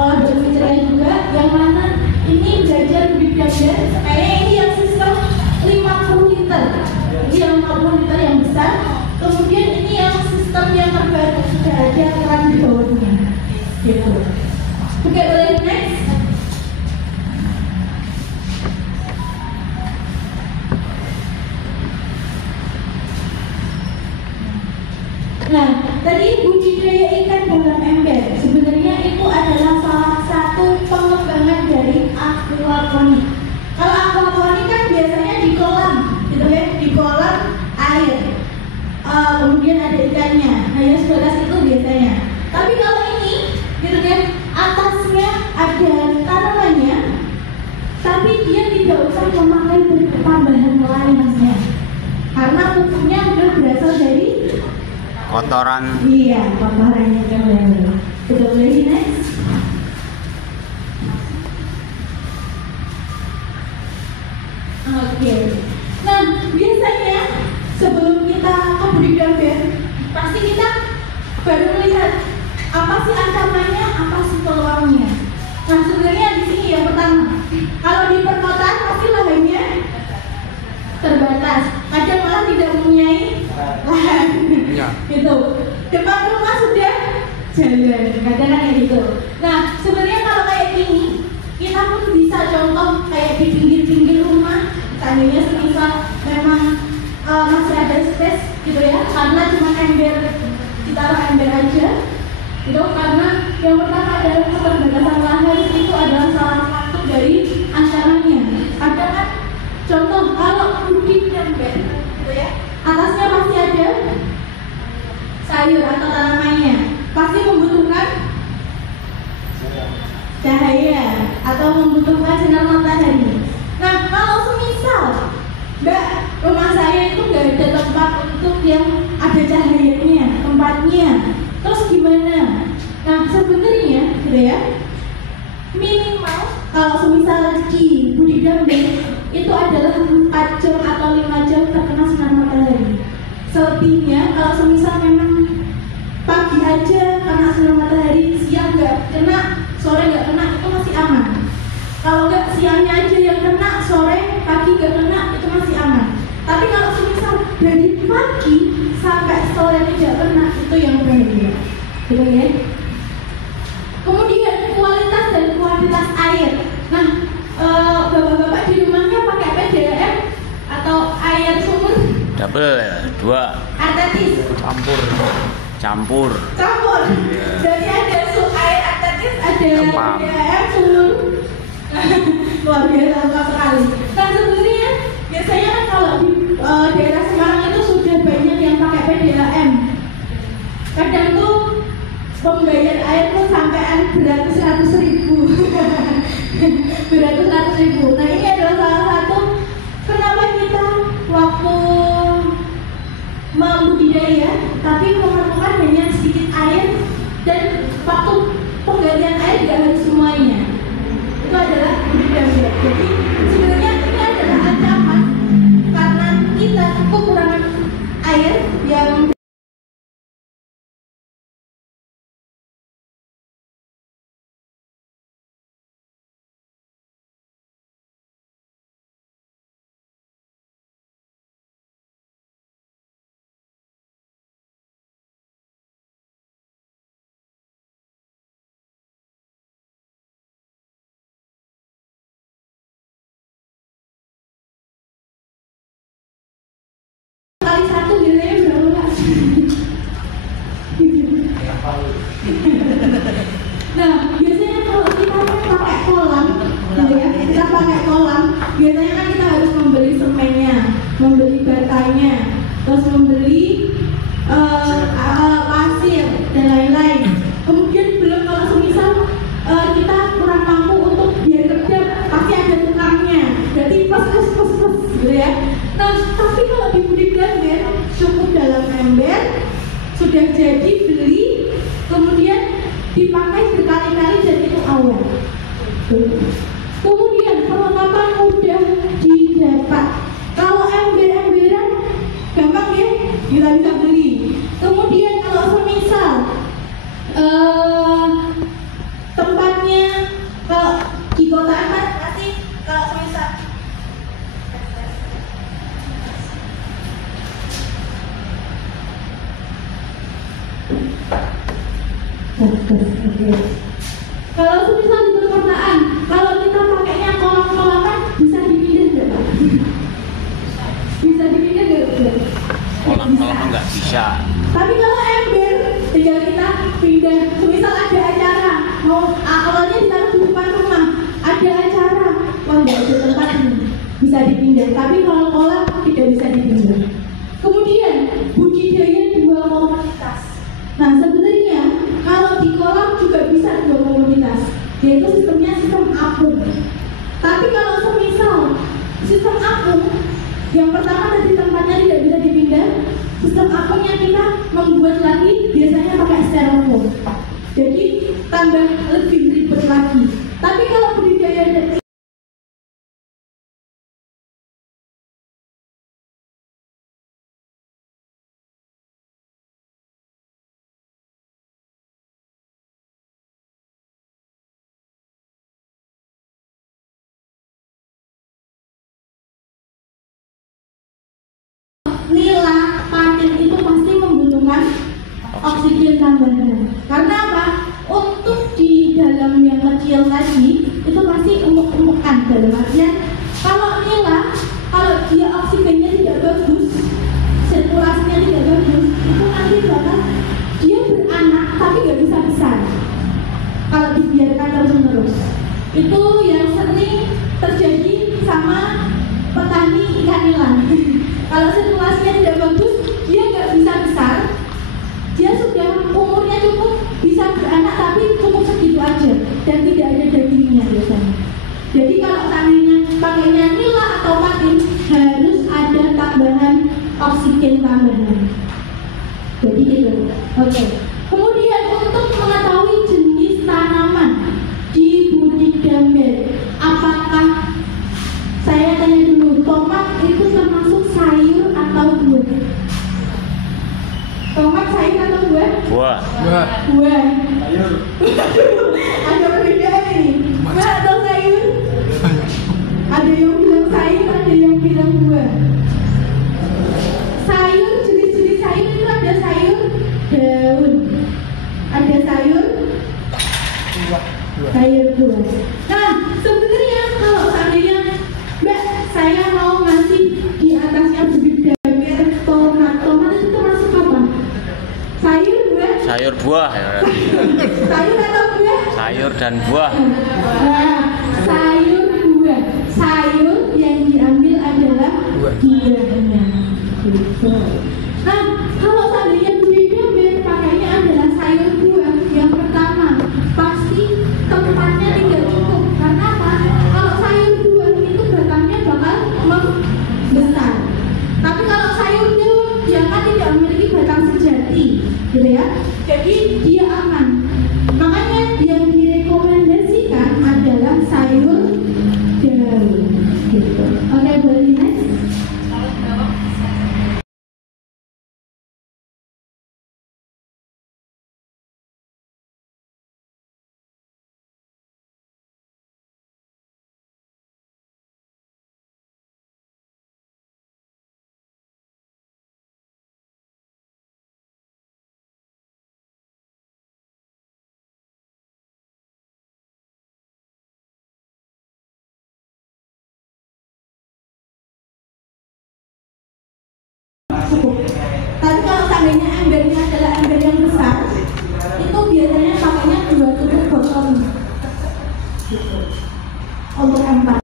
sekolah Bumi Ceria juga, yang mana ini belajar budidaya. Kayaknya ini yang sistem 50 liter, ini yang 50 liter yang besar. Kemudian ini yang sistem yang terbaru, sudah ada keran di bawahnya gitu. Oke, boleh next. Nah, tadi budidaya ikan dalam ember sebenarnya itu adalah salah satu pengembangan dari aquaponik. Kalau aquaponik kan biasanya di kolam, gitu ya, di kolam air. Kemudian ada ikannya. Nah, yang sebelah itu biasanya. Tapi kalau ini, gitu kan, atasnya ada tanamannya, tapi dia tidak usah memakai tambahan lainnya, karena pupuknya udah berasal dari kotoran. Iya, kotorannya kembali. Udah boleh next. Oke. Nah, biasanya sebelum kita ke budidaya, pasti kita baru melihat apa sih ancamannya, apa sih peluangnya. Nah, sebenarnya di sini yang pertama, kalau di perkotaan pasti lahannya terbatas, kadang malah tidak mempunyai lahan. Ya. Gitu. Depan rumah sudah jalan, kadang kayak gitu. Nah, sebenarnya kalau kayak gini, kita pun bisa contoh kayak di pinggir-pinggir rumah, seandainya semisal memang masih ada space gitu ya, karena cuma ember, ditaruh ember aja gitu, karena yang pertama adalah keterbatasan lahan itu adalah salah satu dari ancamannya. Ada kan contoh kalau budidaya gitu ya, atasnya pasti ada sayur atau tanamannya, pasti membutuhkan cahaya atau membutuhkan sinar matahari. Nah, kalau semisal Mbak, rumah saya itu nggak ada tempat untuk yang ada cahayanya, tempatnya, terus gimana? Nah, sebenarnya gitu ya, minimal kalau semisal di budidaya itu adalah 4 jam atau 5 jam terkena sinar matahari. Selebihnya kalau semisal memang pagi aja kena sinar matahari, siang nggak kena, sore nggak kena, itu masih aman. Kalau nggak siangnya aja yang kena, sore, pagi nggak kena, itu masih aman. Tapi kalau semisal dari pagi sampai sore tidak kena, itu yang bahaya, gitu ya. Kemudian kualitas dan kuantitas air. Nah, bapak-bapak di rumahnya pakai PDAM atau air sumur? Double ya, 2. Artetis. Campur. Yeah. Jadi ada air artetis, ada PDAM sumur. Luar biasa lengkap sekali. Nah, sebenarnya biasanya kan kalau di daerah Semarang itu sudah banyak yang pakai PDAM. Kadang tuh pembayar air tuh sampean beratus-ratus ribu. Beratus-ratus ribu. Nah, ini adalah salah satu kenapa kita waktu membudidaya tapi memerlukan hanya sedikit air, dan waktu penggantian air tidak harus semuanya. Itu adalah budidaya. Jadi sebenarnya ini adalah ancaman karena kita kekurangan air yang kali satu biasanya berapa? Nah, biasanya kalau kita pakai kolam, gitu ya, kita pakai kolam, biasanya kan kita harus membeli semennya, membeli batanya, terus membeli pasir dan lain-lain. Kemudian belum kalau semisal kita kurang mampu untuk biar kedap, pasti ada tukangnya, jadi pas gitu ya. Nah, tapi kalau di budidaya cukup dalam ember, sudah jadi beli, kemudian dipakai berkali-kali dan itu awal. Kemudian perlengkapan mudah didapat. Kalau ember-emberan gampang ya, kita bisa beli. Kemudian kalau semisal tempatnya Oke. Kalau semisal di perkotaan, kalau kita pakainya kolam-kolaman bisa dipindah nggak Pak? Bisa dipindah nggak? Kolam-kolam nggak bisa. Tapi kalau ember, tinggal kita pindah. Semisal ada acara, mau awalnya ditaruh di depan rumah, ada acara, wah nggak ada tempat ini, bisa dipindah. Tapi kalau kolam tidak bisa dipindah. Kemudian budidaya dua komunitas. Nah sebenarnya kalau di kolam juga bisa dua komunitas, yaitu sistemnya sistem apung. Tapi kalau semisal sistem apung, yang pertama tadi tempatnya tidak bisa dipindah. Sistem apungnya kita membuat lagi biasanya pakai styrofoam. Jadi tambah lebih ribet lagi. Tapi kalau budidaya nila patin itu pasti membutuhkan oksigen tambahan. Karena apa? Untuk di dalam yang kecil tadi itu pasti umuk-umukan, dalam artian kalau nila, kalau dia oksigennya tidak bagus, sirkulasinya tidak bagus, itu nanti bakal dia beranak tapi nggak bisa besar kalau dibiarkan terus-menerus. Itu yang sering terjadi sama petani ikan nila. Kalau sirkulasinya tidak bagus, dia nggak bisa besar. Dia sudah umurnya cukup bisa beranak, tapi cukup segitu aja dan tidak ada dagingnya biasanya. Jadi kalau taninya pakainya nila atau patin, harus ada tambahan oksigen tambahan. Jadi gitu. Oke. Kemudian untuk mengetahui jenis tanaman di budidaya, apakah saya tanya dulu, tomat itu termasuk sayur atau buah? Tomat sayur atau buah? Buah. Buah. Ada perbedaan ini. Buah atau sayur? Ada yang bilang sayur, ada yang bilang buah. Sayur, jenis-jenis sayur itu ada sayur daun, ada sayur buah. Nah, sebenarnya kalau seandainya Mbak, saya mau ngasih di atasnya budidaya tomat itu termasuk apa? Sayur buah? Sayur buah ya. Sayur atau buah? Sayur dan buah. Nah, sayur buah. Sayur yang diambil adalah buahnya. Gitu. Nah, kalau seandainya budidaya pakainya adalah sayur buah, yang pertama pasti tempatnya tidak cukup. Karena apa? Kalau sayur buah itu batangnya bakal membesar. Tapi kalau sayur daun dia kan tidak memiliki batang sejati, gitu ya. Jadi dia aman. Makanya yang direkomendasikan adalah sayur daun, gitu. Oke, boleh next. Cukup. Tapi kalau seandainya embernya adalah ember yang besar, itu biasanya pakainya 2 tutup botol gitu. Untuk empat.